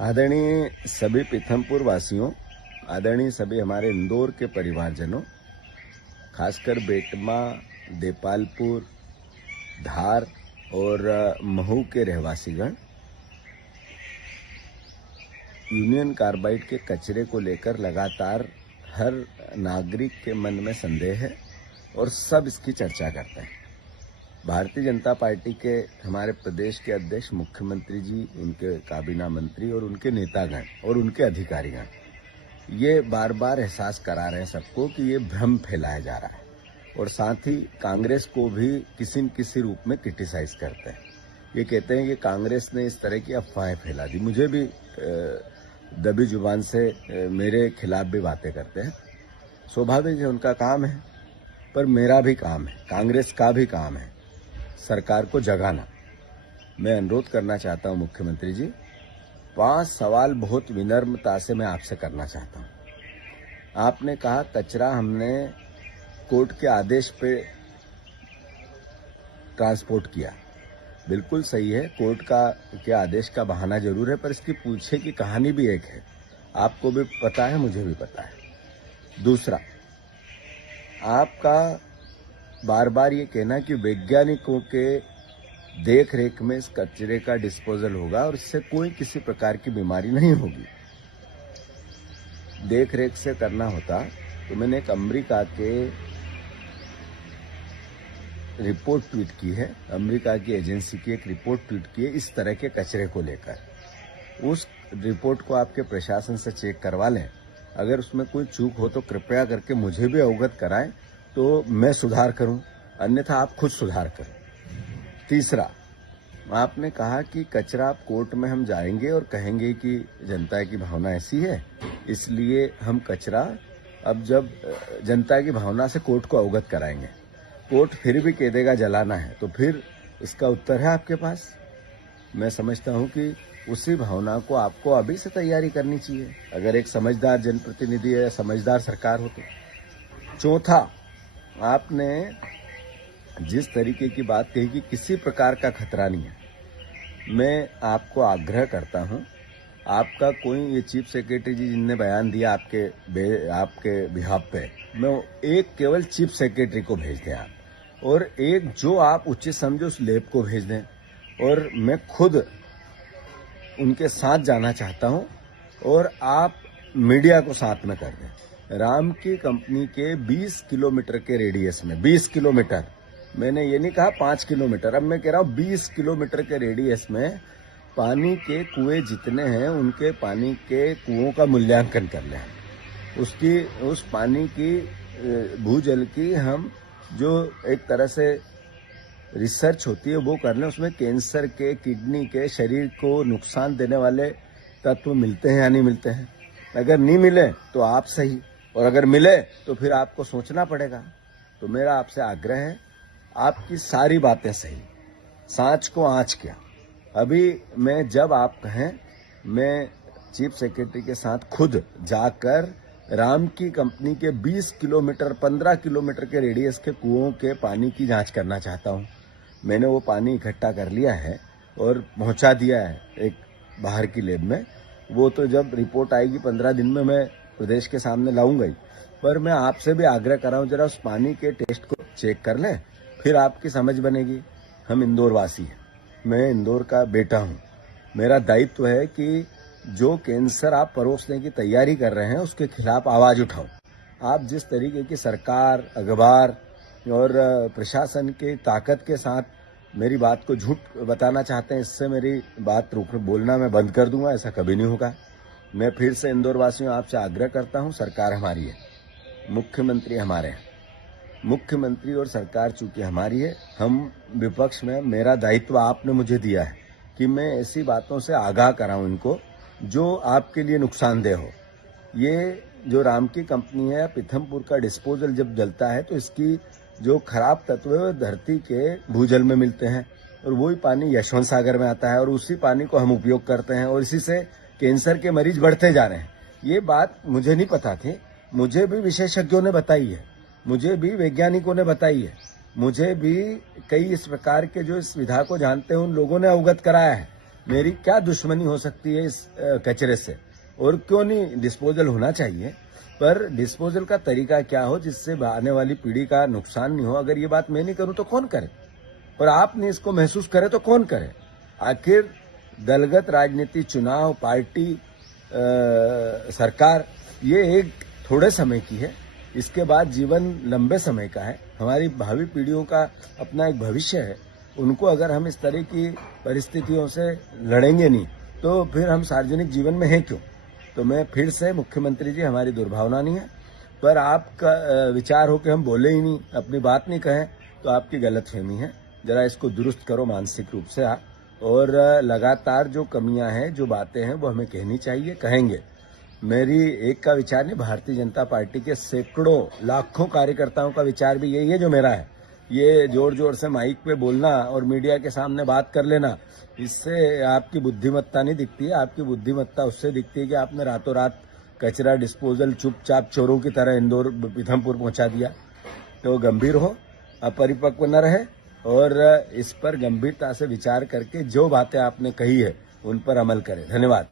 आदरणीय सभी पीथमपुर वासियों, आदरणीय सभी हमारे इंदौर के परिवारजनों, खासकर बेटमा, देपालपुर, धार और महू के रहवासीगण, यूनियन कार्बाइड के कचरे को लेकर लगातार हर नागरिक के मन में संदेह है और सब इसकी चर्चा करते हैं। भारतीय जनता पार्टी के हमारे प्रदेश के अध्यक्ष मुख्यमंत्री जी, उनके काबीना मंत्री और उनके नेतागण और उनके अधिकारीगण ये बार बार एहसास करा रहे हैं सबको कि ये भ्रम फैलाया जा रहा है और साथ ही कांग्रेस को भी किसी न किसी रूप में क्रिटिसाइज करते हैं। ये कहते हैं कि कांग्रेस ने इस तरह की अफवाहें फैला दी। मुझे भी दबी जुबान से मेरे खिलाफ भी बातें करते हैं। स्वाभाविक है, उनका काम है, पर मेरा भी काम है, कांग्रेस का भी काम है सरकार को जगाना। मैं अनुरोध करना चाहता हूं मुख्यमंत्री जी, 5 सवाल बहुत विनम्रता से मैं आपसे करना चाहता हूं। आपने कहा कचरा हमने कोर्ट के आदेश पे ट्रांसपोर्ट किया। बिल्कुल सही है, कोर्ट के आदेश का बहाना जरूर है, पर इसकी पीछे की कहानी भी एक है। आपको भी पता है, मुझे भी पता है। दूसरा, आपका बार बार ये कहना कि वैज्ञानिकों के देख रेख में इस कचरे का डिस्पोजल होगा और इससे कोई किसी प्रकार की बीमारी नहीं होगी। देख रेख से करना होता तो मैंने एक अमेरिका के रिपोर्ट ट्वीट की है, अमेरिका की एजेंसी की एक रिपोर्ट ट्वीट की है इस तरह के कचरे को लेकर। उस रिपोर्ट को आपके प्रशासन से चेक करवा लें। अगर उसमें कोई चूक हो तो कृपया करके मुझे भी अवगत कराएं तो मैं सुधार करूं, अन्यथा आप खुद सुधार करें। तीसरा, आपने कहा कि कचरा आप कोर्ट में हम जाएंगे और कहेंगे कि जनता की भावना ऐसी है, इसलिए हम कचरा अब जब जनता की भावना से कोर्ट को अवगत कराएंगे। कोर्ट फिर भी कह देगा जलाना है, तो फिर इसका उत्तर है आपके पास। मैं समझता हूं कि उसी भावना को आपको अभी से तैयारी करनी चाहिए, अगर एक समझदार जनप्रतिनिधि है, समझदार सरकार हो तो। चौथा, आपने जिस तरीके की बात कही कि किसी प्रकार का खतरा नहीं है, मैं आपको आग्रह करता हूं, आपका कोई ये चीफ सेक्रेटरी जी जिनने बयान दिया आपके बिहाफ पे, मैं एक केवल चीफ सेक्रेटरी को भेज दें आप, और एक जो आप उचित समझो उस लैब को भेज दें, और मैं खुद उनके साथ जाना चाहता हूं और आप मीडिया को साथ में कर दें। राम की कंपनी के 20 किलोमीटर के रेडियस में, 20 किलोमीटर, मैंने ये नहीं कहा 5 किलोमीटर, अब मैं कह रहा हूं 20 किलोमीटर के रेडियस में पानी के कुएं जितने हैं उनके पानी के कुओं का मूल्यांकन कर लें। उस पानी की भूजल की हम जो एक तरह से रिसर्च होती है वो कर लें, उसमें कैंसर के, किडनी के, शरीर को नुकसान देने वाले तत्व मिलते हैं या नहीं मिलते हैं। अगर नहीं मिले तो आप सही, और अगर मिले तो फिर आपको सोचना पड़ेगा। तो मेरा आपसे आग्रह है, आपकी सारी बातें सही, सांच को आंच क्या। अभी मैं जब आप कहें, मैं चीफ सेक्रेटरी के साथ खुद जाकर राम की कंपनी के 20 किलोमीटर, 15 किलोमीटर के रेडियस के कुओं के पानी की जांच करना चाहता हूं। मैंने वो पानी इकट्ठा कर लिया है और पहुंचा दिया है एक बाहर की लैब में। वो तो जब रिपोर्ट आएगी 15 दिन में मैं प्रदेश के सामने लाऊंगा ही, पर मैं आपसे भी आग्रह कर रहा हूं, जरा उस पानी के टेस्ट को चेक कर लें, फिर आपकी समझ बनेगी। हम इंदौर वासी हैं, मैं इंदौर का बेटा हूं, मेरा दायित्व है कि जो कैंसर आप परोसने की तैयारी कर रहे हैं उसके खिलाफ आवाज उठाऊं। आप जिस तरीके की सरकार, अखबार और प्रशासन की ताकत के साथ मेरी बात को झूठ बताना चाहते हैं, इससे मेरी बात बोलना मैं बंद कर दूंगा, ऐसा कभी नहीं होगा। मैं फिर से इंदौर वासियों आपसे आग्रह करता हूं, सरकार हमारी है, मुख्यमंत्री हमारे हैं, मुख्यमंत्री और सरकार चूंकि हमारी है, हम विपक्ष में, मेरा दायित्व आपने मुझे दिया है कि मैं ऐसी बातों से आगाह कराऊं इनको जो आपके लिए नुकसानदेह हो। ये जो राम की कंपनी है, पीथमपुर का डिस्पोजल जब जलता है तो इसकी जो खराब तत्व है धरती के भूजल में मिलते हैं और वही पानी यशवंत सागर में आता है और उसी पानी को हम उपयोग करते हैं और इसी से कैंसर के मरीज बढ़ते जा रहे हैं। ये बात मुझे नहीं पता थी, मुझे भी विशेषज्ञों ने बताई है, मुझे भी वैज्ञानिकों ने बताई है, मुझे भी कई इस प्रकार के जो इस विधा को जानते हैं उन लोगों ने अवगत कराया है। मेरी क्या दुश्मनी हो सकती है इस कचरे से, और क्यों नहीं डिस्पोजल होना चाहिए, पर डिस्पोजल का तरीका क्या हो जिससे आने वाली पीढ़ी का नुकसान नहीं हो। अगर ये बात मैं नहीं करूं तो कौन करे, और आप नहीं इसको महसूस करे तो कौन करे। आखिर दलगत राजनीति, चुनाव, पार्टी, सरकार, ये एक थोड़े समय की है, इसके बाद जीवन लंबे समय का है। हमारी भावी पीढ़ियों का अपना एक भविष्य है, उनको अगर हम इस तरह की परिस्थितियों से लड़ेंगे नहीं तो फिर हम सार्वजनिक जीवन में हैं क्यों। तो मैं फिर से, मुख्यमंत्री जी, हमारी दुर्भावना नहीं है, पर आपका विचार हो कि हम बोले ही नहीं, अपनी बात नहीं कहें, तो आपकी गलतफहमी है। जरा इसको दुरुस्त करो मानसिक रूप से आप, और लगातार जो कमियां हैं, जो बातें हैं, वो हमें कहनी चाहिए, कहेंगे। मेरी एक का विचार नहीं, भारतीय जनता पार्टी के सैकड़ों लाखों कार्यकर्ताओं का विचार भी यही है जो मेरा है। ये जोर जोर से माइक पे बोलना और मीडिया के सामने बात कर लेना, इससे आपकी बुद्धिमत्ता नहीं दिखती है। आपकी बुद्धिमत्ता उससे दिखती है कि आपने रातों रात कचरा डिस्पोजल चुपचाप चोरों की तरह इंदौर, पीथमपुर पहुंचा दिया। तो गंभीर हो, अपरिपक्व न रहे, और इस पर गंभीरता से विचार करके जो बातें आपने कही है उन पर अमल करें। धन्यवाद।